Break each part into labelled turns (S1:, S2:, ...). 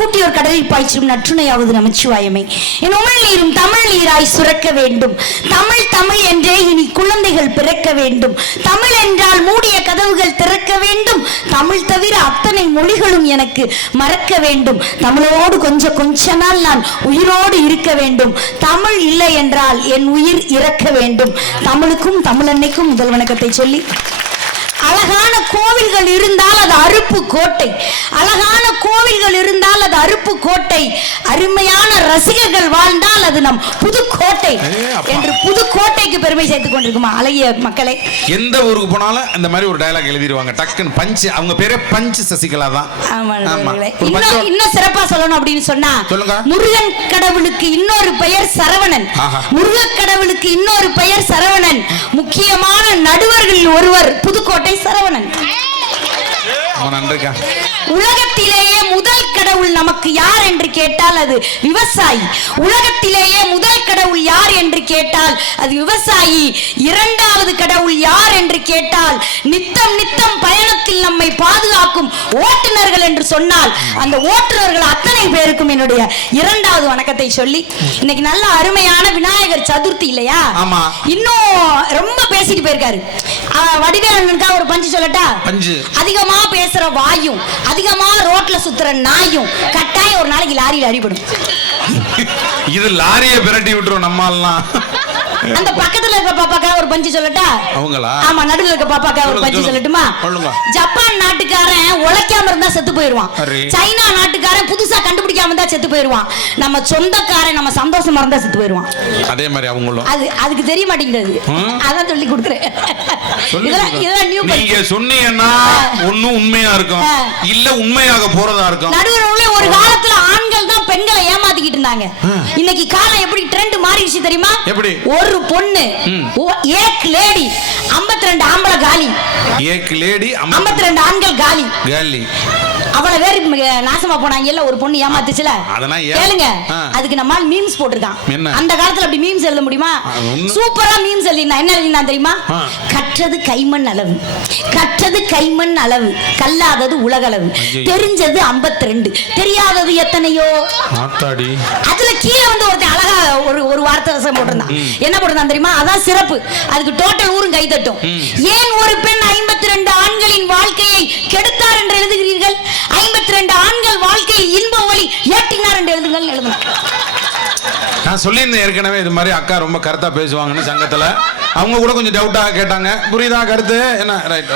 S1: பூட்டியோர் கடலில் பாய்ச்சும் நற்றுணையாவது நமச்சிவாயமே. என் உமிழ் நீரும் தமிழ் நீராய் சுரக்க வேண்டும். தமிழ் தமிழ் என்றே இனி குழந்தைகள் பிறக்க வேண்டும். தமிழ் என்றால் மூடிய கதவுகள் திறக்க வேண்டும். தமிழ் தவிர அத்தனை மொழிகளும் எனக்கு மறக்க வேண்டும். தமிழோடு கொஞ்சம் கொஞ்ச நாள் நான் உயிரோடு இருக்க வேண்டும். தமிழ் இல்லை என்றால் என் உயிர் இறக்க வேண்டும். தமிழுக்கும் தமிழன்னைக்கும் முதல் வணக்கத்தை சொல்லி அழகான கோவில்கள் இருந்தால் அது அருப்பு கோட்டை. அழகான கோவில்கள் இருந்தால் அது அருப்பு கோட்டை. அருமையான ரசிகர்கள் வாழ்ந்தால் அது நம் புதுக்கோட்டை. என்று புதுக்கோட்டைக்கு பெருமை சேர்த்துக் கொண்டிருக்குமா அழகிய மக்களே.
S2: எந்த ஊருக்கு போனாலும் இந்த மாதிரி ஒரு டயலாக் எழுதிடுவாங்க டக்குன்னு பஞ்சு அவங்க பேரே பஞ்சு சசிகலா தான்.
S1: இன்னும் இன்னும் சிறப்பா சொல்லணும் அப்படின்னு சொன்னா
S2: சொல்லுங்க.
S1: முருகன் கடவுளுக்கு இன்னொரு பெயர் சரவணன். முருக கடவுளுக்கு இன்னொரு பெயர் சரவணன். முக்கியமான நடுவர்களில் ஒருவர் புதுக்கோட்டை சரவணன்.
S2: அவன் நன்றிக்கா.
S1: உலகத்திலேயே முதல் கடவுள் நமக்கு யார் என்று கேட்டால் அது விவசாயி. உலகத்திலேயே முதல் கடவுள் யார் என்று கேட்டால் அது விவசாயி. இரண்டாவது கடவுள் யார் என்று கேட்டால் நித்தம் நித்தம் பயணத்தில் நம்மை பாதுகாக்கும் ஓட்டுநர்கள் என்று சொன்னால் அந்த ஓட்டுநர்கள் அத்தனை பேருக்கும் என்னுடைய இரண்டாவது வணக்கத்தை சொல்லி இன்னைக்கு நல்ல அருமையான விநாயகர் சதுர்த்தி இல்லையா. இன்னும் ரொம்ப பேசிட்டு போயிருக்காரு. வடிவேலனுக்கா ஒரு பஞ்சு சொல்லட்டா?
S2: பஞ்சு.
S1: அதிகமா பேசுற வாயும் அதிகமா ரோட்ல சுத்துற நாயும் கட்டாயம் ஒரு நாளைக்கு லாரியில அடிபடும்.
S2: இது லாரியை பிரட்டி விட்டுரும் நம்மாலாம்
S1: அந்த பக்கத்துல இருக்க பாப்பாக்கா ஒரு பஞ்சு சொல்லட்டா?
S2: அவங்களா?
S1: ஆமா நடுவுல இருக்க பாப்பாக்கா ஒரு பஞ்சு. சொல்லட்டுமா. ஜப்பான் நாட்டுக்காரன் உழைக்காம இருந்தா செத்து போயிருவான். சைனா நாட்டுக்காரன் புதுசா கண்டுபிடிக்காம இருந்தா செத்து போயிருவான் நம்ம சொந்தக்காரன் நம்ம சந்தோஷமா இருந்தா செத்து போயிருவான்
S2: அதே மாதிரி அவங்களும்.
S1: அது அதுக்கு தெரிய மாட்டேங்குது. அதான் சொல்லி கொடுக்குறேன்.
S2: நீங்க சொன்னீங்கன்னா ஒண்ணும் உண்மையா இருக்கும். இல்ல உண்மையாக போறதா இருக்கும்.
S1: நடுவர்களே ஒரு காலத்துல ஆண்கள் ஏமாத்திக்கிட்டு இருந்தாங்க. இன்னைக்கு காலம் எப்படி ட்ரெண்ட் மாறிடுச்சு தெரியுமா?
S2: எப்படி?
S1: ஒரு பொண்ணு ஏக் லேடி 52 ஆம்பளை காலி.
S2: ஏக் லேடி
S1: 52 ஆண்கள் காலி.
S2: கேலி.
S1: அவ்வளவு பேர் நாசமா போனாங்கல்ல ஒரு பொண்ணு ஏமாத்துச்சுல? கேளுங்க. அதுக்கு நம்ம மீம்ஸ் போட்டிருக்கான்.
S2: என்ன?
S1: அந்த காலத்துல அப்படி மீம்ஸ் எழுத முடியுமா? சூப்பரா மீம்ஸ் எழுதினா என்ன எழுதினா தெரியுமா. கற்றது கைமண் அளவு. கற்றது கைமண் அளவு. கல்லாதது உலகளவு. தெரிஞ்சது 52 தெரியாதது எத்தனையோ? அதுல கீழே வந்து ஒருத்தன் அழகா ஒரு ஒரு வார்த்தை போட்டிருந்தான். என்ன போட்டிருந்தான் தெரியுமா? அதான் சிறப்பு. அதுக்கு டோட்டல் ஊரும் கை தட்டும். ஏன் ஒரு பெண் 52 ஆண்களின் வாழ்க்கையை கெடுத்தார் எழுதுகிறீர்கள்? 52 ஆண்கள் வாழ்க்கையில் இன்ப ஒளி ஏற்றினார் என்று எழுதுங்கள் எழுதுங்க
S2: நான் சொல்லியிருந்தேன் ஏற்கனவே இது மாதிரி அக்கா ரொம்ப கருத்தா பேசுவாங்கன்னு சங்கத்துல. அவங்க கூட கொஞ்சம் டவுட்டா கேட்டாங்க. புரியுதா கருத்து? என்ன? ரைட்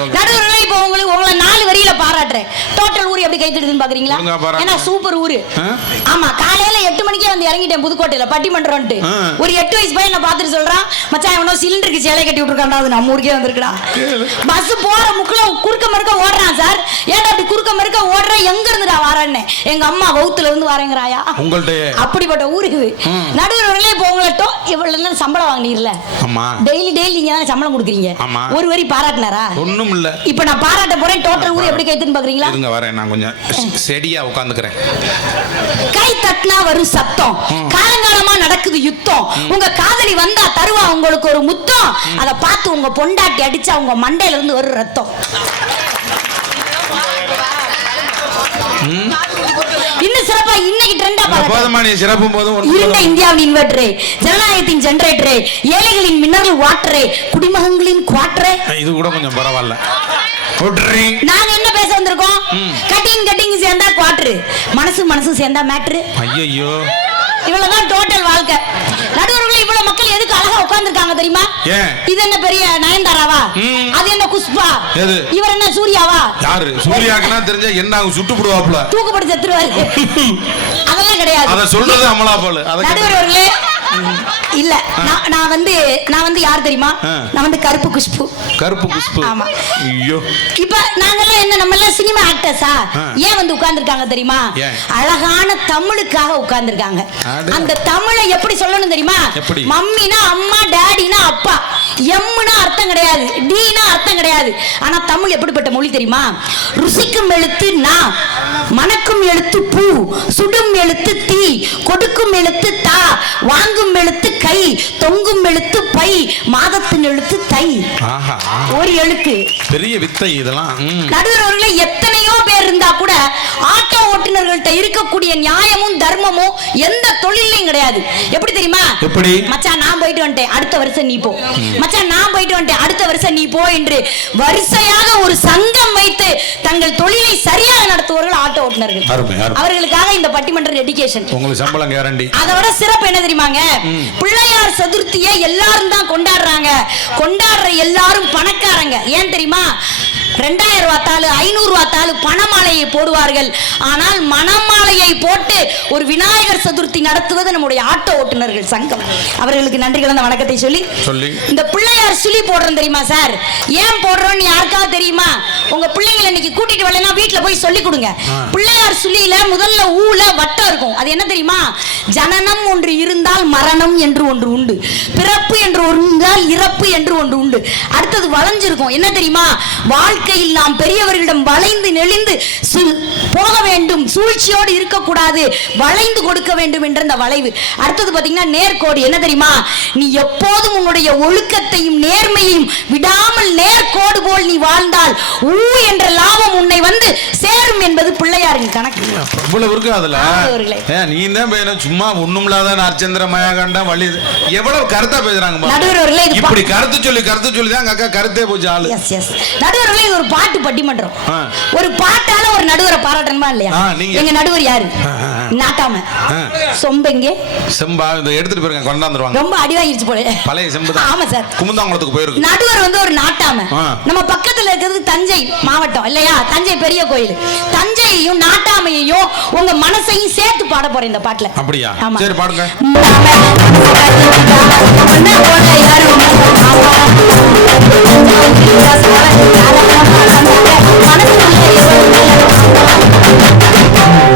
S1: இப்போ உங்களுக்கு உங்களை நாலு வரியில பாராட்டுறேன். டோட்டல் ஊர் எப்படி கை தட்டுதுன்னு பாக்குறீங்களா?
S2: ஒழுங்கா பாராட்டு.
S1: ஏன்னா சூப்பர் ஊரு.
S2: ஆ?
S1: ஆமா காலையில எட்டு மணிக்கே வந்து இறங்கிட்டேன் புதுக்கோட்டையில பட்டிமன்றம்ட்டு. ஒரு எட்டு வயசு பையன் நான் பார்த்துட்டு சொல்றான் மச்சான் இவனோ சிலிண்டருக்கு சேலை கட்டி விட்டுருக்காண்டா அது நம்ம ஊருக்கே வந்திருக்கடா. பஸ் போற முக்குல குறுக்க மறுக்க ஓடுறான் சார். ஏன்டா அப்படி குறுக்க மறுக்க ஓடுற? எங்க இருந்துடா வாரேன்னு. எங்க அம்மா வவுத்துல இருந்து வரேங்கிறாயா?
S2: உங்கள்ட்ட
S1: அப்படிப்பட்ட ஊரு இது. நடுவர்களே இப்போ உங்கள்ட்ட இவ்வளவு நேரம் சம்பளம் வாங்கினீர்ல
S2: ஆமா.
S1: டெய்லி டெய்லி நீங்க தானே சம்பளம் கொடுக்குறீங்க?
S2: ஆமா.
S1: ஒரு வரி பாராட்டினாரா?
S2: ஒண்ணும் இல்ல.
S1: இப்ப நான் பாராட்ட போறேன் டோட்டல் ஊர் எப்படி கைத்துன்னு பாக்குறீங்களா?
S2: இருங்க வரேன். நான் கொஞ்சம் செடியா உட்காந்துக்கிறேன்.
S1: கை தட்டினா வரும் சத்தம். காலங்காலமா நடக்குது யுத்தம். உங்க காதலி வந்தா தருவா உங்களுக்கு ஒரு முத்தம். அத பார்த்து உங்க பொண்டாட்டி அடிச்சா உங்க மண்டையில இருந்து வரும் ரத்தம். இன்னும் சிறப்பா இன்னைக்கு ட்ரெண்டா பாருங்க
S2: போதுமா நீ
S1: இருண்ட. இந்தியாவின் இன்வெர்டரே ஜனநாயகத்தின் ஜெனரேட்டரே ஏழைகளின் மினரல் வாட்டரே குடிமகன்களின் குவாட்டரே
S2: இது கூட கொஞ்சம் பரவாயில்ல.
S1: நாங்க என்ன பேச வந்திருக்கோம்? கட்டிங் கட்டிங் சேர்ந்தா குவாட்டரு மனசு மனசு சேர்ந்தா மேட்ரு
S2: ஐயையோ.
S1: இவ்வளவுதான் டோட்டல் வாழ்க்கை. நடுவர்கள் இவ்வளவு மக்கள் எதுக்கு அழகா உட்கார்ந்திருக்காங்க தெரியுமா? இது என்ன பெரிய நயன்தாராவா. அது என்ன குஷ்பா?
S2: எது?
S1: இவர் என்ன சூர்யாவா?
S2: யாரு? சூர்யாக்குன்னா தெரிஞ்சா என்ன அவங்க சுட்டு போடுவாப்புல.
S1: தூக்குப்படி செத்துருவாரு. அதெல்லாம் கிடையாது.
S2: அத சொல்றது அமலா போல
S1: நடுவர்களே இல்ல நான் வந்து நான் வந்து யார் தெரியுமா. நான் வந்து கருப்பு குஷ்பு
S2: கருப்பு குஷ்பு
S1: ஆமா.
S2: ஐயோ
S1: இப்ப நாங்கெல்லாம் என்ன நம்ம எல்லாம் சினிமா ஆக்டர்ஸா. ஏன் வந்து உட்கார்ந்திருக்காங்க தெரியுமா? அழகான தமிழுக்காக உட்கார்ந்திருக்காங்க. அந்த தமிழை எப்படி சொல்லணும் தெரியுமா? மம்மினா அம்மா டாடினா அப்பா எம்முனா அர்த்தம் கிடையாது டீனா அர்த்தம் கிடையாது. ஆனா தமிழ் எப்படிப்பட்ட மொழி தெரியுமா? ருசிக்கும் எழுத்து நா மணக்கும் எழுத்து பூ சுடும் எழுத்து தீ கொடுக்கும் எழுத்து தா வாங்கும் எழுத்து கை தொங்கும் எழுத்து பை மாதத்தின் எழுத்து தை. ஒரு எழுத்து.
S2: பெரிய வித்தை இதெல்லாம் ம்.
S1: நடுவர் அவர்களே எத்தனையோ பேர் இருந்தா கூட ஆட்டோ ஓட்டுநர்கள்ட்ட இருக்கக்கூடிய நியாயமும் தர்மமும் எந்த தொழிலையும் கிடையாது. எப்படி தெரியுமா?
S2: எப்படி?
S1: மச்சான் நான் போயிட்டு வந்துட்டேன். அடுத்த வருஷம் நீ போ. மச்சான் நான் போயிட்டு வந்துட்டேன். அடுத்த வருஷம் நீ போ என்று வரிசையாக ஒரு சங்கம் வைத்து தங்கள் தொழிலை சரியாக நடத்துவர்கள் ஆட்டோ ஓட்டுநர்கள். அவர்களுக்காக இந்த பட்டிமன்ற டெடிகேஷன்
S2: உங்களுக்கு சம்பளம் கேரண்டி.
S1: அதோட சிறப்பு என்ன தெரியுமாங்க? பிள்ளையார் சதுர்த்தியை எல்லாரும் தான் கொண்டாடுறாங்க. கொண்டாடுற எல்லாரும் பணக்காரங்க. ஏன் தெரியுமா? ரெண்டாயிரம் ரூபா தாளு ஐநூறு ரூபா தாளு பணமாலையை போடுவார்கள். ஆனால் மணமாலையை போட்டு ஒரு விநாயகர் சதுர்த்தி நடத்துவது நம்முடைய ஆட்டோ ஓட்டுநர்கள் சங்கம். அவர்களுக்கு நன்றி கலந்த வணக்கத்தை சொல்லி
S2: சொல்லி.
S1: இந்த பிள்ளையார் சுழி போடுறோம் தெரியுமா சார்? ஏன் போடுறோம்னு யாருக்காவது தெரியுமா? உங்க பிள்ளைங்களை இன்னைக்கு கூட்டிட்டு வரலன்னா வீட்ல போய் சொல்லி கொடுங்க. பிள்ளையார் சுழியில முதல்ல ஊல வட்டம் இருக்கும். அது என்ன தெரியுமா? ஜனனம் ஒன்று இருந்தால் மரணம் என்று ஒன்று உண்டு. பிறப்பு என்று ஒன்று இருந்தால் இறப்பு என்று ஒன்று உண்டு. அடுத்தது வளைஞ்சிருக்கும். என்ன தெரியுமா? வாழ்க்கையில் நாம் பெரியவர்களிடம் வளைந்து நெளிந்து போக வேண்டும் சூழ்ச்சியோடு இருக்கக்கூடாது வளைந்து கொடுக்க வேண்டும் என்ற அந்த வளைவு. அடுத்தது பாத்தீங்கன்னா நேர்கோடு என்ன தெரியுமா? நீ எப்போதும் உன்னுடைய ஒழுக்கத்தையும் நேர்மையையும் விடாமல் நேர்கோடு போல் நீ வாழ்ந்தால் ஊ என்ற லாபம் உன்னை வந்து சேரும் என்பது பிள்ளையாரின் கணக்கு.
S2: இவ்வளவு இருக்கு அதுல. நீ தான் பேசணும். சும்மா ஒண்ணும் இல்லாத அர்ச்சந்திர மயாகண்டா வழி எவ்வளவு கருத்தா பேசுறாங்க பாரு.
S1: நடுவர் அவர்களே இது
S2: இப்படி கருத்து சொல்லி கருத்து சொல்லி தான் அக்கா கருத்தே போச்சு ஆளு.
S1: நடுவர்களே ஒரு பாட்டு பட்டிமன்றம். ஒரு பாட்டால ஒரு நடுவரை பாராட்டணுமா இல்லையா? எங்க நடுவர் யாரு. நாட்டாம. சொம்பெங்கே
S2: செம்பா எடுத்துட்டு போயிருங்க கொண்டாந்துருவாங்க.
S1: ரொம்ப அடி வாங்கிருச்சு போல.
S2: பழைய செம்பு
S1: ஆமா சார்.
S2: குமுந்தாங்குளத்துக்கு போயிருக்கு.
S1: நடுவர் வந்து ஒரு நாட்டாம. நம்ம பக்கத்துல இருக்கிறது தஞ்சை மாவட்டம் இல்லையா? தஞ்சை பெரிய கோயில். தஞ்சையையும் நாட்டாமையையும் உங்க மனசையும் சேர்த்து பாட போறேன் இந்த பாட்டுல.
S2: அப்படியா. சரி பாடுங்க.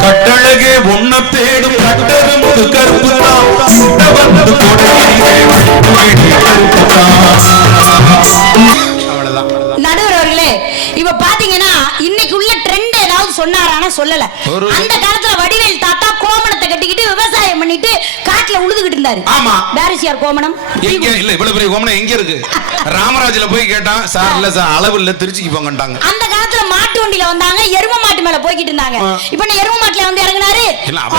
S2: கட்டழகே தேடும் கருப்பு தான் வந்து
S1: பாத்தீங்கன்னா இன்னைக்கு உள்ள ட்ரெண்ட் ஏதாவது சொன்னாரானா சொல்லல. அந்த காலத்துல வடிவேல் தாத்தா இருந்தாரு
S2: ஆமா.
S1: பாரிசியார் கோமணம்
S2: எங்க இல்ல இவ்வளவு பெரிய கோமனம் எங்க இருக்கு ராமராஜ்ல போய் கேட்டான் சார் இல்ல சார் அளவு இல்ல திருச்சிக்கு போங்கட்டாங்க
S1: அந்த காலத்துல மாட்டு வண்டியில வந்தாங்க எரும மாட்டு மேல போய்கிட்டு இருந்தாங்க. இப்ப என்ன எரும மாட்டுல வந்து இறங்குனாரு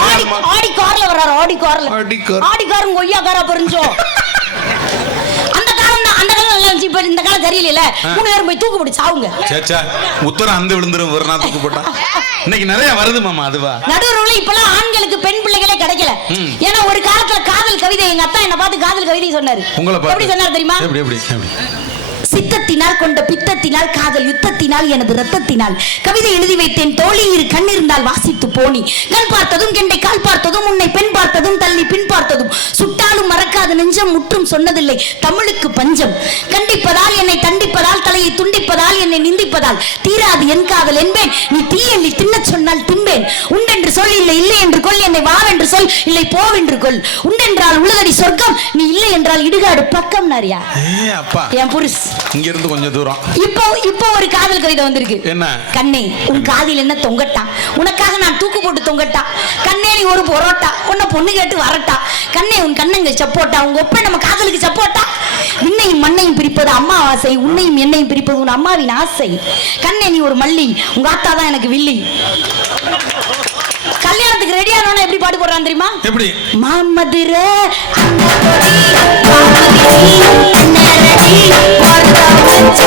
S1: ஆடி? ஆடி கார்ல வர்றாரு ஆடி கார்ல
S2: ஆடி கார்.
S1: ஆடி காரும் கொய்யா காரா தான் இருந்துச்சு இப்ப இந்த காலம் தெரியல மூணு பேரும் போய் தூக்கு பிடிச்சு சாவுங்க.
S2: சேச்சா உத்தரம் அந்த விழுந்துரும் ஒரு நாள் தூக்கு போட்டா. இன்னைக்கு நிறைய வருது மாமா அதுவா?
S1: நடுவர்கள இப்பெல்லாம் ஆண்களுக்கு பெண் பிள்ளைகளே கிடைக்கல. ஏன்னா ஒரு காலத்துல காதல் கவிதை எங்க அத்தா என்ன பார்த்து காதல் கவிதை சொன்னாரு.
S2: உங்களை.
S1: எப்படி சொன்னார் தெரியுமா?
S2: எப்படி எப்படி எப்படி?
S1: சித்தத்தினால் கொண்ட பித்தத்தினால் காதல் யுத்தத்தினால் எனது ரத்தத்தினால் கவிதை எழுதி வைத்தேன் தோழி இரு கண் இருந்தால் வாசித்து போனி. கண் பார்த்ததும் கெண்டை கால் பார்த்ததும் உன்னை பெண் பார்த்ததும் தள்ளி பின் பார்த்ததும். சுட்டாலும் மறக்காத நெஞ்சம் முற்றும் சொன்னதில்லை தமிழுக்கு பஞ்சம். கண்டிப்பதால் என்னை தண்டிப்பதால் தலையை துண்டிப்பதால் என்னை நிந்திப்பதால். தீராது என் காதல் என்பேன் நீ தீ என்னை தின்னச் சொன்னால் தின்பேன் உண்டென்று சொல் இல்லை இல்லை என்று கொள் என்னை வாவென்று சொல் இல்லை போவென்று கொள் உண்டென்றால் உலகடி சொர்க்கம் நீ இல்லை என்றால் இடுகாடு பக்கம் நாரியா
S2: அப்பா.
S1: என் புருஷ்.
S2: இங்க இருந்து கொஞ்சம் தூரம்.
S1: இப்போ இப்போ ஒரு காதல் கவிதை வந்திருக்கு.
S2: என்ன?
S1: கண்ணே உன் காதில் என்ன தொங்கட்டா? உனக்காக நான் தூக்கு போட்டு தொங்கட்டா? கண்ணே நீ ஒரு பொரோட்டா உன்னை பொண்ணு கேட்டு வரட்டா? கண்ணே உன் கண்ணங்க சப்போட்டா? உங்க ஒப்ப நம்ம காதலுக்கு சப்போட்டா? விண்ணையும் மண்ணையும் பிரிப்பது அம்மா ஆசை உன்னையும் என்னையும் பிரிப்பது உன் அம்மாவின் ஆசை. கண்ணே நீ ஒரு மல்லி உங்க ஆத்தா தான் எனக்கு வில்லி. கல்யாணத்துக்கு ரெடி ஆனவன எப்படி பாட்டு போடுறான் தெரியுமா?
S2: எப்படி?
S1: மாமதுர அந்த கொடி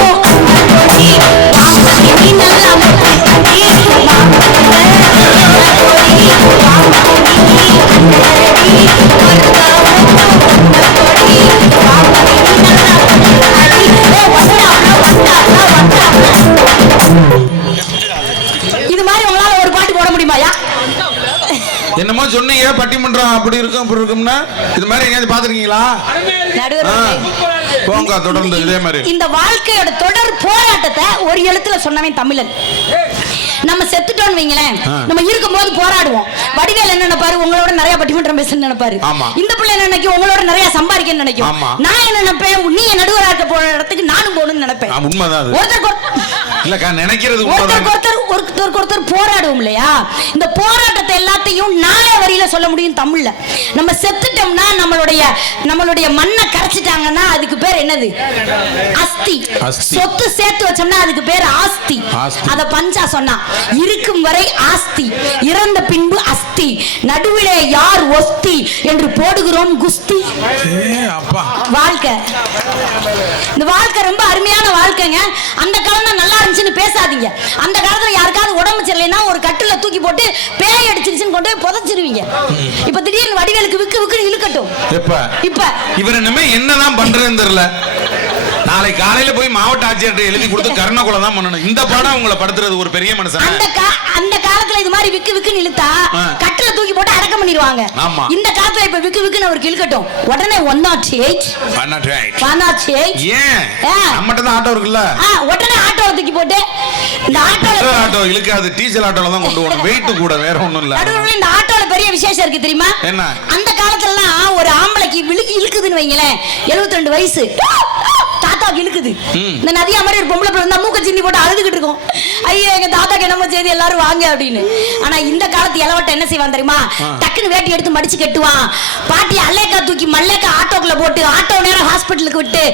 S2: என்னமோ சொன்னீங்க பட்டிமன்றம் அப்படி இருக்கும் அப்படி இருக்கும்னா இது மாதிரி எங்கேயாவது பாத்துருக்கீங்களா. போங்க தொடர்ந்து இதே மாதிரி.
S1: இந்த வாழ்க்கையோட தொடர் போராட்டத்தை ஒரு எழுத்துல சொன்னவன் தமிழன். நம்ம செத்துட்டோம்னு வைங்களேன். நம்ம இருக்கும்போது போராடுவோம். வடிவேல் என்ன நினைப்பாரு? உங்களோட நிறைய பட்டிமன்றம் பேசணும்னு நினைப்பாரு. இந்த பிள்ளை என்ன நினைக்கும்? உங்களோட நிறைய சம்பாதிக்கணும்னு நினைக்கும். நான் என்ன நினைப்பேன்? நீ நடுவரா இருக்க போற இடத்துக்கு நானும் போகணும்னு நினைப்பேன்.
S2: ஆ, இல்லக்கா நினைக்கிறது
S1: ஒருத்தருக்கு
S2: உண்மைதான்.
S1: ஒருத்தர் ஒருத்தருக்கு ஒருத்தர் போராடுவோம் இல்லையா இந்த போராட்டத்தை எல்லாத்தையும் நாளே வரியில சொல்ல முடியும் தமிழ்ல. நம்ம செத்துட்டோம்னா நம்மளுடைய நம்மளுடைய மண்ணை கரைச்சிட்டாங்கன்னா அதுக்கு பேர் என்னது? அஸ்தி.
S2: அஸ்தி.
S1: சொத்து சேர்த்து வச்சோம்னா அதுக்கு பேர் ஆஸ்தி.
S2: ஆஸ்தி.
S1: அத பஞ்சா சொன்னா. இருக்கும் வரை ஆஸ்தி. இறந்த பின்பு அஸ்தி. நடுவிலே யார் ஒஸ்தி என்று போடுகிறோம் குஸ்தி. இந்த வாழ்க்கை ரொம்ப அருமையான வாழ்க்கைங்க. அந்த காலம் தான் நல்லா இருந்துச்சுன்னு பேசாதீங்க. அந்த காலத்துல யாருக்காவது உடம்பு சரியில்லைன்னா ஒரு கட்டுல தூக்கி போட்டு பேய் அடிச்சிருச்சுன்னு கொண்டு போய் புதைச்சிருவீங்க. இப்ப திடீர்னு வடிவேலுக்கு விக்கு விக்குன்னு இழுக்கட்டும். இப்ப.
S2: இவர் இனிமே என்னதான் பண்றதுன்னு தெரியல. நாளை காலையில போய் மாவட்ட ஆட்சியர்கிட்ட எழுதி கொடுத்து கருணகுலை தான் பண்ணணும். இந்த பாடம் உங்களை படுத்துறது ஒரு பெரிய மனுஷன்?
S1: அந்த அந்த காலத்துல இது மாதிரி விக்கு விக்குன்னு இழுத்தா. கட்டுல தூக்கி போட்டு அடக்கம் பண்ணிடுவாங்க.
S2: ஆமா.
S1: இந்த காலத்துல இப்ப விக்கு விக்குன்னு அவருக்கு இழுக்கட்டும். உடனே one nought eight one nought eight
S2: ஏன்?
S1: ஆ.
S2: நம்மகிட்ட தான் ஆட்டோ இருக்குல்ல?
S1: உடனே ஆட்டோவை தூக்கி போட்டு இந்த
S2: மற்ற ஆட்டோ? இழுக்காது. டீசல் ஆட்டோல தான் கொண்டு போகணும். வெயிட் கூட வேற ஒண்ணும் இல்ல.
S1: இந்த ஆட்டோல பெரிய விசேஷம் இருக்கு தெரியுமா?
S2: என்ன?
S1: அந்த காலத்துலலாம் ஒரு ஆம்பளைக்கு விழுக்கு இழுக்குதுன்னு வைங்களேன். 72 வயசு. தாத்தாக்கு இழுக்குது. இந்த நதியா மாதிரி ஒரு பொம்பளை பிள்ளை மூக்க சிந்தி போட்டு அழுதுகிட்டு இருக்கும். ஐயோ எங்க தாத்தாக்கு என்னமோ செய்தி எல்லாரும் வாங்க அப்படின்னு. ஆனா இந்த காலத்து இளவட்ட என்ன செய்வான் தெரியுமா? டக்குன்னு வேட்டி எடுத்து மடிச்சு கட்டுவான். பாட்டி அல்லேக்கா தூக்கி மல்லேக்கா ஆட்டோக்குள்ள போட்டு ஆட்டோ நேரம் ஹாஸ்பிட்டலுக்கு விட்டு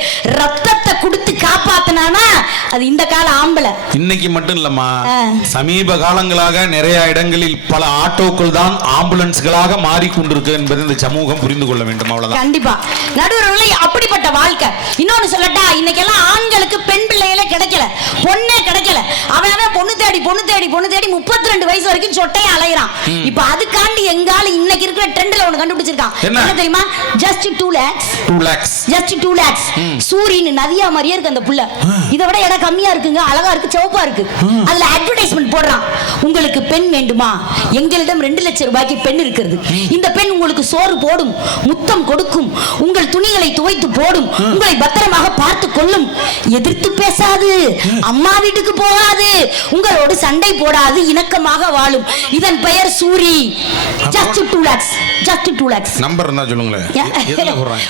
S1: ரத்தத்தை கொடுத்து காப்பாத்துனானா அது இந்த கால ஆம்பளை.
S2: இன்னைக்கு மட்டும் இல்லம்மா. சமீப காலங்களாக நிறைய இடங்களில் பல ஆட்டோக்கள் தான் ஆம்புலன்ஸ்களாக மாறிக்கொண்டிருக்கு என்பதை இந்த சமூகம் புரிந்து கொள்ள வேண்டும். அவ்வளவுதான்.
S1: கண்டிப்பா. நடுவர்களே அப்படிப்பட்ட வாழ்க்கை. இன்னொன்னு சொல்லட்டா இன்னைக்கெல்லாம் ஆண்களுக்கு பெண் பிள்ளைகளே கிடைக்கல. பொண்ணே கிடைக்கல. அவன் அவன் பொண்ணு தேடி பொண்ணு தேடி பொண்ணு தேடி 32 வயசு வரைக்கும் சொட்டையா அலையறான். இப்ப அதுக்காண்டி எங்கால இன்னைக்கு இருக்கிற ட்ரெண்ட்ல ஒண்ணு கண்டுபிடிச்சிருக்கான்.
S2: என்ன?
S1: என்ன தெரியுமா? Just two lakhs
S2: two lakhs
S1: just two lakhs சூரியன் நதியா மாதிரியே இருக்கு அந்த புள்ள. இதை விட இடம் கம்மியா இருக்குங்க அழகா இருக்கு சிவப்பா இருக்கு. அதுல அட்வர்டைஸ்மெண்ட் போடுறான். உங்களுக்கு பெண் வேண்டுமா? எங்களிடம் ரெண்டு லட்சம் ரூபாய்க்கு பெண் இருக்கிறது. இந்த பெண் உங்களுக்கு சோறு போடும் முத்தம் கொடுக்கும் உங்கள் துணிகளை துவைத்து போடும் உங்களை பத்திரமாக பார்த்து கொள்ளும் எதிர்த்து பேசாது. அம்மா வீட்டுக்கு போகாது. உங்களோடு சண்டை போடாது. இணக்கமாக வாழும். இதன் பெயர் Soori. Just two lakhs just two lakhs
S2: number இருந்தா சொல்லுங்களேன்.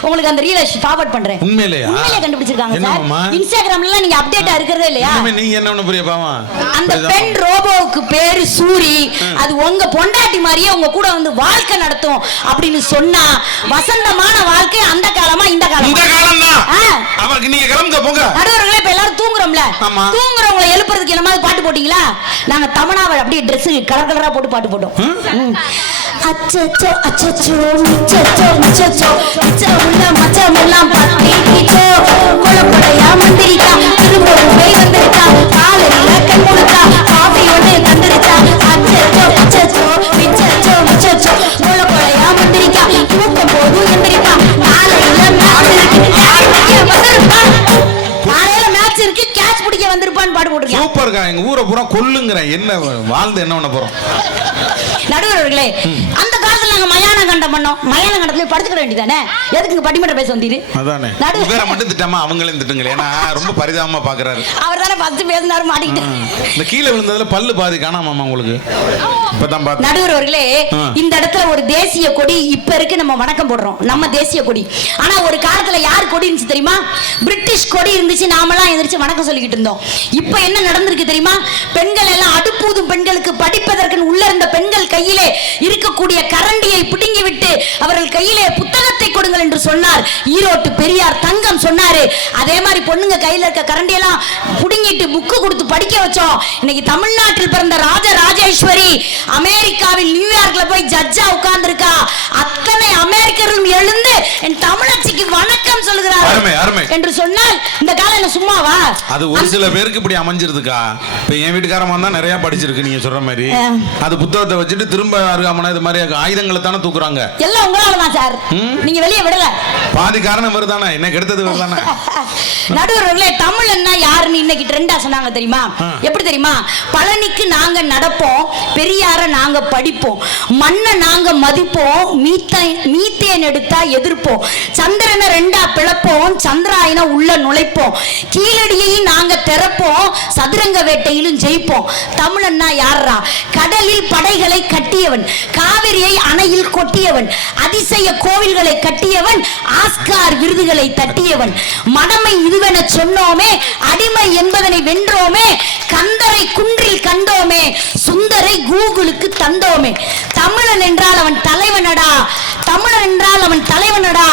S1: உங்களுக்கு அந்த ரீலை ஃபார்வர்ட் பண்றேன்.
S2: உண்மையிலேயா?
S1: உண்மையிலே கண்டுபிடிச்சிருக்காங்க சார்? இன்ஸ்டாகிராம்ல நீங்க அப்டேட்டா இருக்கிறதே இல்லையா?
S2: நீங்க என்ன ஒண்ணு புரிய பாவா
S1: அந்த பெண் ரோபோவுக்கு பேரு சூரி. அது உங்க பொண்டாட்டி மாதிரியே உங்க கூட வந்து வாழ்க்கை நடத்தும் அப்படின்னு சொன்னா வசந்தமான வாழ்க்கை அந்த காலமா இந்த
S2: இந்த
S1: காலமா?
S2: காலம் தான்
S1: ஆ.
S2: அவருக்கு நீங்க கிளம்புங்க போங்க.
S1: நடுவர்களே இப்ப எல்லாரும் தூங்குறோம்ல. தூங்குறவங்களை எழுப்புறதுக்கு என்ன மாதிரி பாட்டு போட்டீங்களா? நாங்க தமனாவை அப்படியே Dress கலர் கலரா போட்டு பாட்டு போட்டோம். ம். அச்சச்சோ அச்சச்சோ மிச்சச்சோ மிச்சச்சோ மிச்ச உள்ள மச்சம் எல்லாம் பத்திக்கிச்சோ குழப்படையா மந்திரிக்கா திரும்பவும் போய் வந்திருக்கா. காலையில கண் முழுக்கா காஃபி ஒண்ணு தந்துருச்சா. அச்சச்சோ அச்சச்சோ மிச்சச்சோ மிச்சச்சோ catch பிடிக்க வந்திருப்பா காலையில மேட்ச் இருக்கு கேட்ச் பிடிக்க வந்திருப்பான்னு பாடு போட்டிருக்கேன்.
S2: சூப்பர்க்கா எங்க ஊரை பூரா கொல்லுங்கிறேன் என்ன வாழ்ந்து என்ன பண்ண போறோம்?
S1: நடுவர்களே அந்த காலத்துல நாங்க மயான கண்டம் பண்ணோம். மயான கண்டத்துல படுத்துக்கிட வேண்டியதானே? எதுக்கு பட்டிமன்றம் பேச வந்தீரு?
S2: அதானே. வேற மட்டும் திட்டாம அவங்களையும் திட்டுங்களே. ஏன்னா ரொம்ப பரிதாபமா பாக்குறாரு.
S1: அவர் தானே ஃபர்ஸ்ட் பேசினாரு மாட்டிக்கிட்டு.
S2: இந்த கீழே விழுந்ததுல பல்லு பாதி காணாமாமா உங்களுக்கு? இப்பதான்
S1: நடுவர்களே
S2: ஆ.
S1: இந்த இடத்துல ஒரு தேசிய கொடி இப்ப இருக்கு நம்ம வணக்கம் போடுறோம். நம்ம தேசிய கொடி. ஆனா ஒரு காலத்துல யார் கொடி இருந்துச்சு தெரியுமா? பிரிட்டிஷ் கொடி இருந்துச்சு நாமெல்லாம் எந்திரிச்சு வணக்கம் சொல்லிக்கிட்டு இருந்தோம். இப்ப என்ன நடந்திருக்கு தெரியுமா? பெண்கள் எல்லாம் அடுப்பூதும் பெண்களுக்கு படிப்பதற்கு உள்ள இருந்த பெண்கள் கையிலே இருக்கக்கூடிய கரண்டியை பிடுங்கி விட்டு அவர்கள் கையிலே புத்தகத்தை கொடுங்கள் என்று சொன்னார். ஈரோட்டு பெரியார் தங்கம் சொன்னாரு. அதே மாதிரி பொண்ணுங்க கையில இருக்க கரண்டியெல்லாம் புடுங்கிட்டு புக்கு கொடுத்து படிக்க வச்சோம். இன்னைக்கு தமிழ்நாட்டில் பிறந்த ராஜ ராஜேஸ்வரி அமெரிக்காவில் நியூயார்க்ல போய் ஜட்ஜா உட்கார்ந்திருக்கா. அத்தனை அமெரிக்கர்களும் எழுந்து என் தமிழச்சிக்கு வணக்கம்
S2: அருமை.
S1: என்று சொன்னால் இந்த காலம் என்ன சும்மாவா?
S2: அது ஒரு சில பேருக்கு இப்படி அமைஞ்சிருதுக்கா? இப்ப என் வீட்டுக்காரமா தான் நிறைய படிச்சிருக்கு நீங்க சொல்ற மாதிரி. அது புத்தகத்தை வச்சுட்டு திரும்ப அருகாமனா இது மாதிரி ஆயுதங்களை தானே தூக்குறாங்க?
S1: எல்லாம் உங்களாலதான் சார். நீங்க வெளியே விடல.
S2: பாதி காரணம் வருதானே என்ன கெடுத்தது வருதானே
S1: நடுவர்களே தமிழ் என்ன யாருன்னு இன்னைக்கு ட்ரெண்டா சொன்னாங்க தெரியுமா. எப்படி தெரியுமா? பழனிக்கு நாங்க நடப்போம் பெரியார நாங்க படிப்போம் மண்ணை நாங்க மதிப்போம் மீத்தேன் எடுத்தா எதிர்ப்போம் சந்திரனை ரெண்டா பிளப்போம் சந்திராயனை உள்ள நுழைப்போம் கீழடியையும் நாங்க திறப்போம் சதுரங்க வேட்டையிலும் ஜெயிப்போம். தமிழன்னா யாரா கடலில் படைகளை கட்டியவன் காவிரியை மனையில் கொட்டியவன் அதிசய கோவில்களை கட்டியவன் ஆஸ்கார் விருதுகளை தட்டியவன். மடமை இதுவென சொன்னோமே அடிமை என்பதனை வென்றோமே கந்தரை குன்றில் கண்டோமே சுந்தரை கூகுளுக்கு தந்தோமே. தமிழன் என்றால் அவன் தலைவனடா தமிழன் என்றால் அவன் தலைவனடா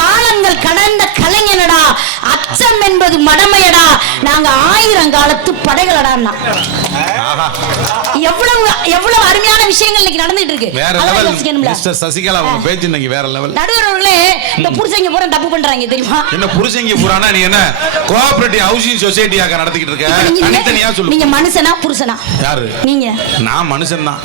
S1: காலங்கள் கடந்த கலைஞனடா அச்சம் என்பது மடமையடா நாங்க ஆயிரம் காலத்து படைகளடான்னா
S2: ஆஹா.
S1: எவ்வளவு எவ்வளவு அருமையான விஷயங்கள் இன்னைக்கு நடந்துட்டு இருக்கு
S2: சசிகலா உங்க பேச்சு இன்னைக்கு வேற லெவல்.
S1: நடுவர் அவர்களே இந்த புருஷங்க பூரா தப்பு பண்றாங்க தெரியுமா?
S2: என்ன புருஷங்க புறானா நீ என்ன கோஆபரேட்டிவ் ஹவுசிங் சொசைட்டியாக நடத்திக்கிட்டு இருக்க? தனித்தனியா சொல்லு.
S1: நீங்க மனுஷனா புருஷனா?
S2: யாரு?
S1: நீங்க.
S2: நான் மனுஷன் தான்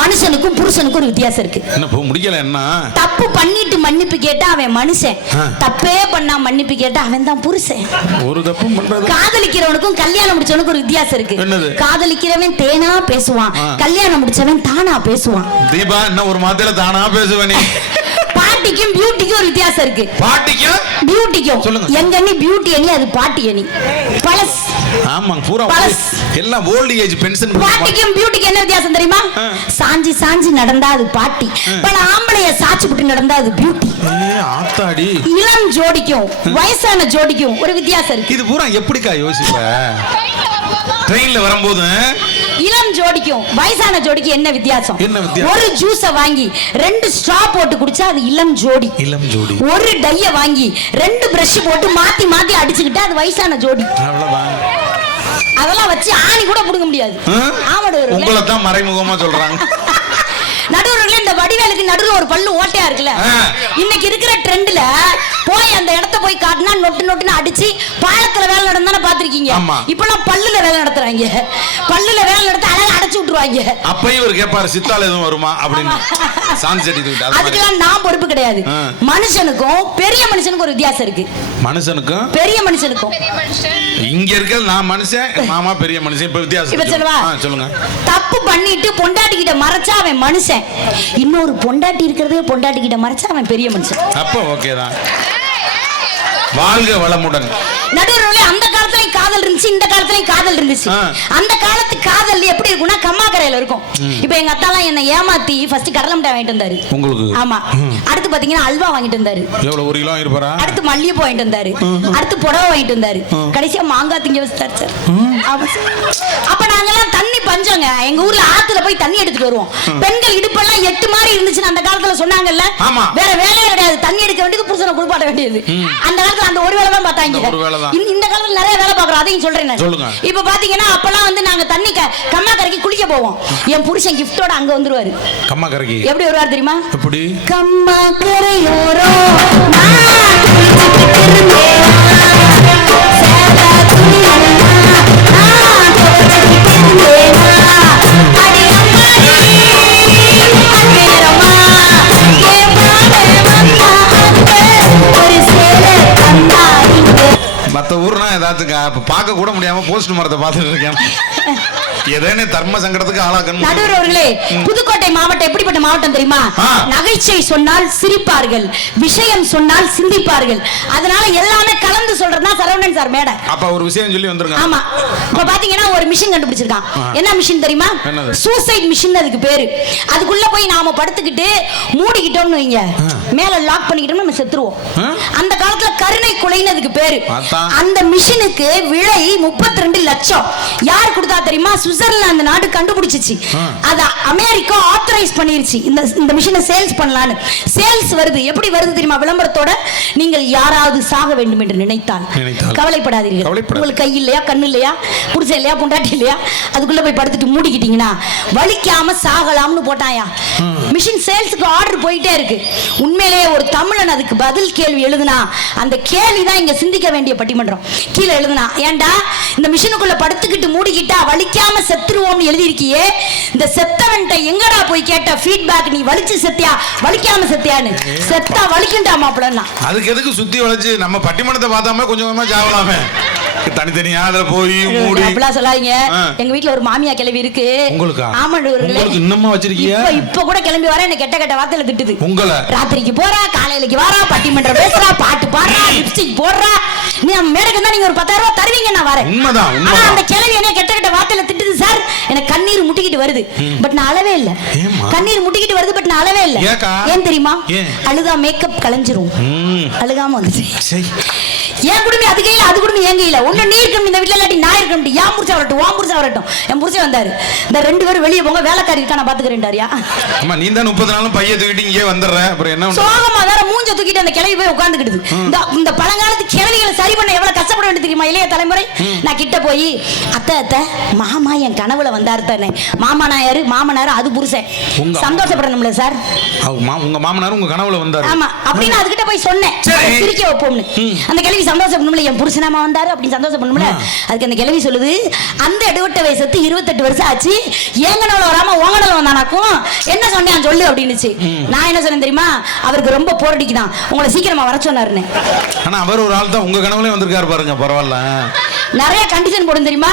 S1: மனுஷனுக்கும் புருஷனுக்கும் ஒரு வித்தியாசம் இருக்கு.
S2: என்ன முடிக்கல என்ன?
S1: தப்பு பண்ணிட்டு மன்னிப்பு கேட்டா அவன் மனுஷன். தப்பே பண்ணா மன்னிப்பு கேட்டா அவன் தான் புருஷன்.
S2: ஒரு தப்பும் பண்றது.
S1: காதலிக்கிறவனுக்கும் கல்யாணம் முடிச்சவனுக்கும் ஒரு வித்தியாசம் இருக்கு? காதலிக்கிறவன் தேனா பேசுவான். கல்யாணம் முடிச்சவன் தானா பேசுவான்.
S2: தீபா என்ன ஒரு மாத்திர தானா பேசுவ நீ?
S1: பாட்டிக்கும் பியூட்டிக்கும் ஒரு வித்தியாசம் இருக்கு.
S2: பாட்டிக்கும்?
S1: பியூட்டிக்கும். எங்க அண்ணி பியூட்டி அணி அது பாட்டி அணி பழஸ்.
S2: ஆமாங்க பூரா. எல்லாம் ஓல்டு ஏஜ் பென்ஷன்
S1: பாட்டிக்கும் பியூட்டிக்கு என்ன வித்தியாசம் தெரியுமா. சாஞ்சி சாஞ்சி நடந்தா அது பாட்டி. பல ஆம்பளைய சாச்சி விட்டு நடந்தா அது பியூட்டி
S2: ஆத்தாடி.
S1: இளம் ஜோடிக்கும் வயசான ஜோடிக்கும் ஒரு வித்தியாசம் இருக்கு.
S2: இது பூரா எப்படிக்கா யோசிப்ப? ட்ரெயின்ல வரும்போது
S1: இளம் ஜோடிக்கும் வயசான வித்தியாசம்?
S2: என்ன வித்தியாசம்?
S1: ஒரு ஜூஸ வாங்கி ரெண்டு ஸ்ட்ரா போட்டு குடிச்சா அது இளம் ஜோடி.
S2: இளம் ஜோடி.
S1: ஒரு டைய வாங்கி ரெண்டு பிரஷ் போட்டு மாத்தி மாத்தி அடிச்சுக்கிட்டா அது வயசான ஜோடி.
S2: அவ்வளவுதான்.
S1: அதெல்லாம் வச்சு ஆணி கூட புடுங்க முடியாது. ஆமாடு
S2: உங்களை தான் மறைமுகமா சொல்றாங்க.
S1: நடுவர்களே இந்த வடிவேலுக்கு நடுவுல ஒரு பல்லு ஓட்டையா இருக்குல்ல. இன்னைக்கு இருக்கிற ட்ரெண்ட்ல போய் அந்த இடத்த போய் காட்டினா நொட்டு நொட்டுன்னு அடிச்சு பாலத்துல வேலை நடந்தானே பாத்திருக்கீங்க. இப்பெல்லாம் பல்லுல வேலை நடத்துறாங்க. பல்லுல வேலை நடத்த அழகா அடைச்சு விட்டுருவாங்க.
S2: அப்பயும் ஒரு கேட்பாரு சித்தால எதுவும் வருமா? அப்படின்னு. சாந்தி செட்டி.
S1: அதுக்கெல்லாம் நான் பொறுப்பு கிடையாது. மனுஷனுக்கும் பெரிய மனுஷனுக்கும் ஒரு வித்தியாசம் இருக்கு.
S2: மனுஷனுக்கும்?
S1: பெரிய மனுஷனுக்கும்.
S2: இங்க இருக்கிறது நான் மனுஷன் மாமா பெரிய மனுஷன் இப்ப வித்தியாசம்
S1: இப்ப சொல்லவா.
S2: ஆ, சொல்லுங்க.
S1: தப்பு பண்ணிட்டு பொண்டாட்டி கிட்ட மறைச்சா அவன் மனுஷன். இன்னொரு பொண்டாட்டி இருக்கிறதே பொண்டாட்டி கிட்ட மறைச்சா அவன் பெரிய மனுஷன்.
S2: அப்ப ஓகே தான். வாழ்க வளமுடன்.
S1: நடுவர்களே அந்த காலத்துலயும் காதல் இருந்துச்சு இந்த காலத்துலயும் காதல் இருந்துச்சு. அந்த காலத்து காதல் எப்படி இருக்கும்னா கம்மா கரையில இருக்கும். இப்ப எங்க அத்தாலாம் என்ன ஏமாத்தி ஃபர்ஸ்ட் கடலை மிட்டாய் வாங்கிட்டு வந்தாரு.
S2: உங்களுக்கு?
S1: ஆமா. அடுத்து பாத்தீங்கன்னா அல்வா வாங்கிட்டு வந்தாரு.
S2: எவ்வளவு ஒரு கிலோ இருப்பாரா
S1: அடுத்து மல்லிகைப்பூ வாங்கிட்டு வந்தாரு. அடுத்து புடவை வாங்கிட்டு வந்தாரு. கடைசியா மாங்காய் திங்க வச்சிட்டாரு சார். அப்ப நாங்கெல்லாம் தண்ணி பஞ்சங்க. எங்க ஊர்ல ஆத்துல போய் தண்ணி எடுத்துட்டு வருவோம். பெண்கள் இடுப்பெல்லாம் எட்டு மாதிரி இருந்துச்சுன்னு அந்த காலத்துல சொன்னாங்கல்ல. வேற வேலையே கிடையாது. தண்ணி எடுக்க வேண்டியது புருஷனை குளிப்பாட்ட வேண்டியது. அந்த காலத்துல அந்த ஒரு வேலை தான் பார்த்தாங்க. இந்த- காலத்துல நிறைய வேலை பாக்குறோம் அதையும் சொல்றேன். இப்ப பாத்தீங்கன்னா அப்பெல்லாம் வந்து நாங்க தண்ணி கம்மா கரைக்கு குளிக்க போவோம். என் புருஷன் கிஃப்டோட அங்க வந்துருவாரு.
S2: கம்மா கரைக்கு?
S1: எப்படி வருவார் தெரியுமா?
S2: எப்படி?
S1: கம்மா கரையோரம்
S2: ஊர்னா இப்போ பார்க்க கூட முடியாம போஸ்ட் மரத்தை பார்த்துட்டு இருக்கேன். ஏதேனே தர்ம சங்கடத்துக்கு ஆளாக்கணும்.
S1: நடுவர் அவர்களே புதுக்கோட்டை மாவட்டம் எப்படிப்பட்ட மாவட்டம் தெரியுமா. நகைச்சுவை சொன்னால் சிரிப்பார்கள் விஷயம் சொன்னால் சிந்திப்பார்கள். அதனால எல்லாமே கலந்து சொல்றதுதான் சரவணன் சார் மேடை.
S2: அப்ப ஒரு விஷயம் சொல்லி வந்திருங்க.
S1: ஆமா. இப்ப பாத்தீங்கன்னா ஒரு மிஷின் கண்டுபிடிச்சிருக்கான். என்ன மிஷின் தெரியுமா? சூசைட் மிஷின் அதுக்கு பேரு. அதுக்குள்ள போய் நாம படுத்துக்கிட்டு மூடிக்கிட்டோம்னு வைங்க. மேல லாக் பண்ணிக்கிட்டோம்னா நம்ம செத்துருவோம். அந்த காலத்துல கருணை கொலைன்னு அதுக்கு பேரு. அந்த மிஷினுக்கு விலை 32 லட்சம். யார் கொடுத்தா தெரியுமா? சுவிட்சர்லாந்து நாடு கண்டுபிடிச்சிச்சு. அத அமெரிக்கா ஆத்தரைஸ் பண்ணிருச்சு. இந்த இந்த மிஷினை சேல்ஸ் பண்ணலான்னு. சேல்ஸ் வருது. எப்படி வருது தெரியுமா? விளம்பரத்தோட நீங்கள் யாராவது சாக வேண்டும் என்று நினைத்தால். கவலைப்படாதீர்கள்.
S2: கவலைப்படாத.
S1: உங்களுக்கு கை இல்லையா? கண்ணு இல்லையா? புடிச்ச இல்லையா? பொண்டாட்டி இல்லையா? அதுக்குள்ள போய் படுத்துட்டு மூடிக்கிட்டீங்கன்னா வலிக்காம சாகலாம்னு போட்டாயா? மிஷின் சேல்ஸுக்கு ஆர்டர் போயிட்டே இருக்கு. உண்மையிலேயே ஒரு தமிழன் அதுக்கு பதில் கேள்வி எழுதுனா அந்த கேள்வி தான் இங்க சிந்திக்க வேண்டிய பட்டிமன்றம். கீழே எழுதுனா ஏன்டா இந்த மிஷினுக்குள்ள படுத்துக்கிட்டு மூடிக்கிட்டா வலிக்காம செத்துருவோம்னு எழுதியிருக்கியே? இந்த செத்தவன்ட்ட எங்கடா போய் கேட்ட ஃபீட்பேக் நீ வலிச்சு செத்தியா? வலிக்காம செத்தியான்னு. செத்தா வலிக்குண்டா மாப்பிளன்னா.
S2: அதுக்கு எதுக்கு சுத்தி வளைச்சு? நம்ம பட்டிமன்றத்தை பார்த்தாம கொஞ்சம் கொஞ்சமா சாவலாமே. தனித்தனியா அதுல போய் மூடி.
S1: அப்படிலாம் சொல்லாதீங்க. எங்க வீட்ல ஒரு மாமியா கிளவி இருக்கு.
S2: உங்களுக்கா?
S1: ஆமா.
S2: உங்களுக்கு இன்னுமா வச்சிருக்கீங்க?
S1: இப்ப இப்ப கூட கிளம்பி வர என்ன கெட்ட கெட்ட வார்த்தையில திட்டுது.
S2: உங்களை.
S1: ராத்திரிக்கு போறா காலையிலக்கு வாரா பட்டிமன்றம் பேசுறா பாட்டு பாடுறா லிப்ஸ்டிக் போடுறா. நீ நம்ம மேடைக்கு தான் நீங்க ஒரு பத்தாயிரம் ரூபாய் தருவீங்க நான் வரேன்
S2: உண்மைதான்,
S1: ஆனா. அந்த கிளவி என்ன கெட்ட கெட்ட வார்த்தையில திட்டுது சார் எனக்கு கண்ணீர் முட்டிக்கிட்டு வருது பட் நான் அளவே இல்ல? கண்ணீர் முட்டிக்கிட்டு வருது பட் நான் அளவே இல்ல? ஏன் தெரியுமா? அழுதா மேக்கப் கலைஞ்சிரும். அழுகாம வந்துச்சு என் குடும்பம் அது கையில அது குடும்பம் என் கையில ஒண்ணு நீ இருக்கணும் இந்த வீட்டுல இல்லாட்டி நான் இருக்கணும் என் புருஷன் வரட்டும் உன் புருஷன் வரட்டும். என் புருஷன் வந்தாரு. இந்த ரெண்டு பேரும் வெளியே போங்க வேலைக்காரி இருக்கா நான் பாத்துக்கிறேன்டாரியா
S2: நீ தான் முப்பது நாளும் பைய தூக்கிட்டு இங்கே வந்துடுற. அப்புறம் என்ன?
S1: சோகமா வேற மூஞ்ச தூக்கிட்டு அந்த கிளவி போய் உட்காந்துக்கிடுது இந்த இந்த பழங்காலத்து கிளவிகளை சரி பண்ண எவ்வளவு கஷ்டப்பட வேண்டியது தெரியுமா இளைய தலைமுறை? நான் கிட்ட போய் அத்தை அத்தை மாமா என் கனவுல வந்தாரு தானே. மாமனாயாரு மாமனாரு அது புருஷன். சந்தோஷப்படணும்ல சார்?
S2: உங்க மாமனார் உங்க கனவுல வந்தாரு.
S1: ஆமா அப்படின்னு அதுகிட்ட போய் சொன்னேன். சிரிக்க வைப்போம்னு. அந்த கிழவி சந்தோஷப்படணும்ல என் புருஷனாமா வந்தாரு அப்படின்னு சந்தோஷப்படணும்ல அதுக்கு அந்த கிழவி சொல்லுது அந்த எடுவட்ட வயசத்து இருபத்தெட்டு வருஷம் ஆச்சு ஏங்கனவள வராம ஓங்கனவள வந்தானாக்கும் என்ன சொன்னேன் சொல்லு அப்படின்னுச்சு. நான் என்ன சொன்னேன் தெரியுமா? அவருக்கு ரொம்ப போர் அடிக்குதான் உங்களை சீக்கிரமா வர சொன்னாருன்னு.
S2: ஆனா அவர் ஒரு ஆள் தான். உங்க கனவுலயே வந்திருக்காரு பாருங்க பரவாயில்ல.
S1: நிறைய கண்டிஷன் போடும் தெரியுமா?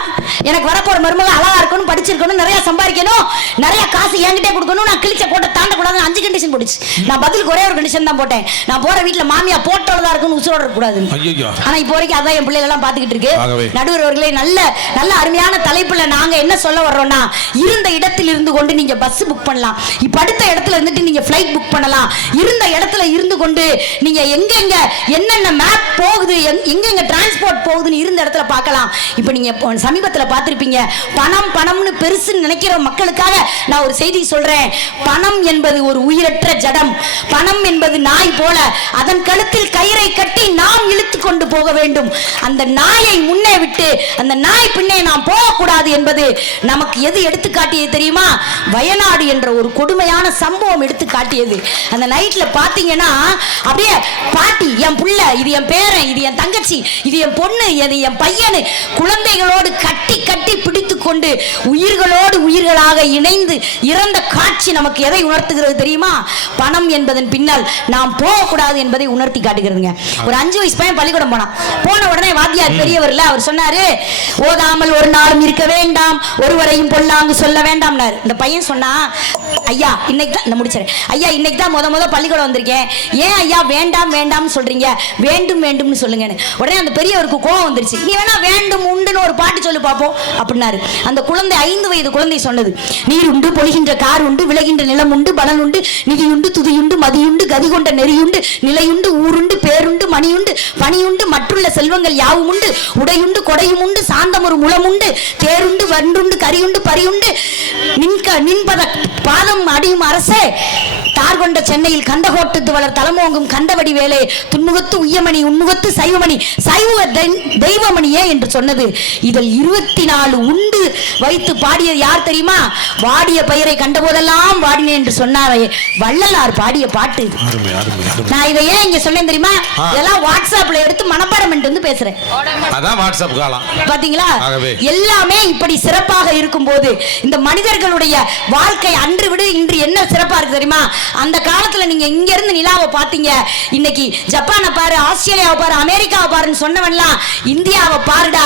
S1: எனக்கு வரப்போற மருமக அழகா இருக்கணும் படிச்சிருக்கணும் நிறைய சம்பாதிக்கணும் நிறைய காசு என்கிட்டே கொடுக்கணும் நான் கிழிச்ச கோட்டை தாண்டக்கூடாதுன்னு அஞ்சு கண்டிஷன் போட்டுச்சு. நான் பதிலுக்கு ஒரே ஒரு கண்டிஷன் தான் போட்டேன். நான் போற வீட்டுல மாமியா போட்டோட தான் இருக்கணும் உசுரோட
S2: ஐயோ
S1: ஆனா இப்போ வரைக்கும் அதான் என் பிள்ளைகள் எல்லாம் பாத்துக்கிட்டு இருக்கு. நடுவர் அவர்களே நல்ல நல்ல அருமையான தலைப்புல நாங்க என்ன சொல்ல வர்றோம்னா இருந்த இடத்தில் இருந்து கொண்டு நீங்க பஸ் புக் பண்ணலாம். இப்ப அடுத்த இடத்துல இருந்துட்டு நீங்க ஃபிளைட் புக் பண்ணலாம். இருந்த இடத்துல இருந்து கொண்டு நீங்க எங்கெங்க என்னென்ன மேப் போகுது எங்க- எங்கெங்க டிரான்ஸ்போர்ட் போகுதுன்னு இருந்த இடத்துல பார்க்கலாம். இப்போ நீங்க சமீபத்துல பார்த்திருப்பீங்க பணம் பணம்னு பெருசுன்னு நினைக்கிற மக்களுக்காக நான் ஒரு செய்தி சொல்றேன். பணம் என்பது ஒரு உயிரற்ற ஜடம். பணம் என்பது நாய் போல அதன் கழுத்தில் கயிறை கட்டி நாம் இழுத்து கொண்டு போக வேண்டும். அந்த நாயை முன்னே விட்டு அந்த நாய் பின்னே நாம் போகக்கூடாது என்பது நமக்கு எது எடுத்து காட்டியது தெரியுமா? வயநாடு என்ற ஒரு கொடுமையான சம்பவம் எடுத்து காட்டியது அந்த நைட்ல பாத்தீங்கன்னா அப்படியே பாட்டி என் புள்ள இது என் பேரன் இது என் தங்கச்சி இது என் பொண்ணு இது என் பையனு குழந்தைகளோடு கட்டி கட்டி பிடித்து கொண்டு உயிர்களோடு உயிர்களாக இணைந்து இறந்த காட்சி நமக்கு எதை உணர்த்துகிறது தெரியுமா? பணம் என்பதன் பின்னால் நாம் போகக்கூடாது என்பதை உணர்த்தி காட்டுகிறதுங்க. ஒரு அஞ்சு வயசு பையன் பள்ளிக்கூடம் போனான் போன உடனே வாத்தியார் பெரியவர்ல அவர் சொன்னாரு ஓதாமல் ஒரு நாளும் இருக்க வேண்டாம் ஒருவரையும் பொல்லாங்கு சொல்ல வேண்டாம்னாரு. இந்த பையன் சொன்னா ஐயா இன்னைக்கு தான் இந்த ஐயா இன்னைக்கு தான் முத முத பள்ளிக்கூடம் வந்திருக்கேன். ஏன் ஐயா வேண்டாம் வேண்டாம்னு சொல்றீங்க? வேண்டும் வேண்டும்னு சொல்லுங்கன்னு. உடனே அந்த பெரியவருக்கு கோவம் வந்துருச்சு. நீ வேணா வேண்டும் உண்டுன்னு ஒரு பாட்டு சொல்லு பார்ப்போம் அப்படின்னாரு. அந்த குழந்தை ஐந்து வயது குழந்தை சொன்னது. நீர் உண்டு பொழிகின்ற கார் உண்டு விளைகின்ற நிலம் உண்டு பலன் உண்டு நிதியுண்டு துதியுண்டு மதியுண்டு கதி கொண்ட நெறியுண்டு நிலையுண்டு ஊருண்டு பேருண்டு மணியுண்டு பணியுண்டு மற்றுள்ள செல்வங்கள் யாவும் உண்டு உடையுண்டு கொடையும் உண்டு சாந்தம் ஒரு முளம் உண்டு தேருண்டு வண்டுண்டு கரியுண்டு பரியுண்டு நின்க நின்பத பாதம் அடியும் அரசே. தார் கொண்ட சென்னையில் கண்டகோட்டத்து வளர் தலமோங்கும் கண்டவடி வேலே துன்முகத்து உய்யமணி உன்முகத்து சைவமணி சைவ தெய்வமணியே என்று சொன்னது. இதில் இருபத்தி நாலு உண்டு வைத்து பாடியது யார் தெரியுமா? வாடிய பயிரை கண்டபோதெல்லாம் வாடினேன் என்று சொன்னாரே. வள்ளலார் பாடிய பாட்டு நான் இதை ஏன் இங்க சொன்னேன் தெரியுமா. இதெல்லாம் வாட்ஸ்அப்ல எடுத்து மனப்பாடம் பண்ணிட்டு வந்து பேசுறேன்.
S2: அதான் வாட்ஸ்அப் காலம்.
S1: பாத்தீங்களா. எல்லாமே இப்படி சிறப்பாக இருக்கும்போது இந்த மனிதர்களுடைய வாழ்க்கை அன்று விடு இன்று என்ன சிறப்பா இருக்கு தெரியுமா? அந்த காலத்துல நீங்க இங்க இருந்து நிலாவை பாத்தீங்க இன்னைக்கு ஜப்பானை பாரு ஆஸ்திரேலியாவை பாரு அமெரிக்காவை பாருன்னு சொன்னவன்லாம் இந்தியாவை பாருடா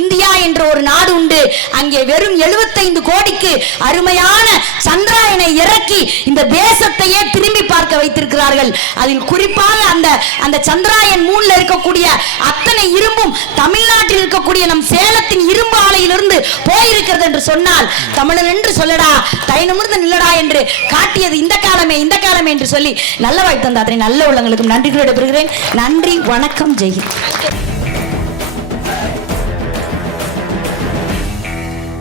S1: இந்தியா என்ற ஒரு நாடு உண்டு. அங்கே வெறும் 75 கோடிக்கு அருமையான சந்திராயனை இறக்கி இந்த தேசத்தையே திரும்பி பார்க்க வைத்திருக்கிறார்கள். அதில் குறிப்பாக அந்த அந்த சந்திராயன் மூணுல இருக்கக்கூடிய அத்தனை இரும்பும் தமிழ்நாட்டில் இருக்கக்கூடிய நம் சேலத்தின் இரும்பு ஆலையிலிருந்து போயிருக்கிறது என்று சொன்னால் தமிழன் என்று சொல்லடா தை நிமிர்ந்து நில்லடா என்று காட்டியது இந்த காலமே இந்த காலமே என்று சொல்லி நல்ல வாய்ப்பு தந்தாத்திரை நல்ல உள்ளங்களுக்கும் நன்றி விடைபெறுகிறேன். நன்றி வணக்கம் ஜெய்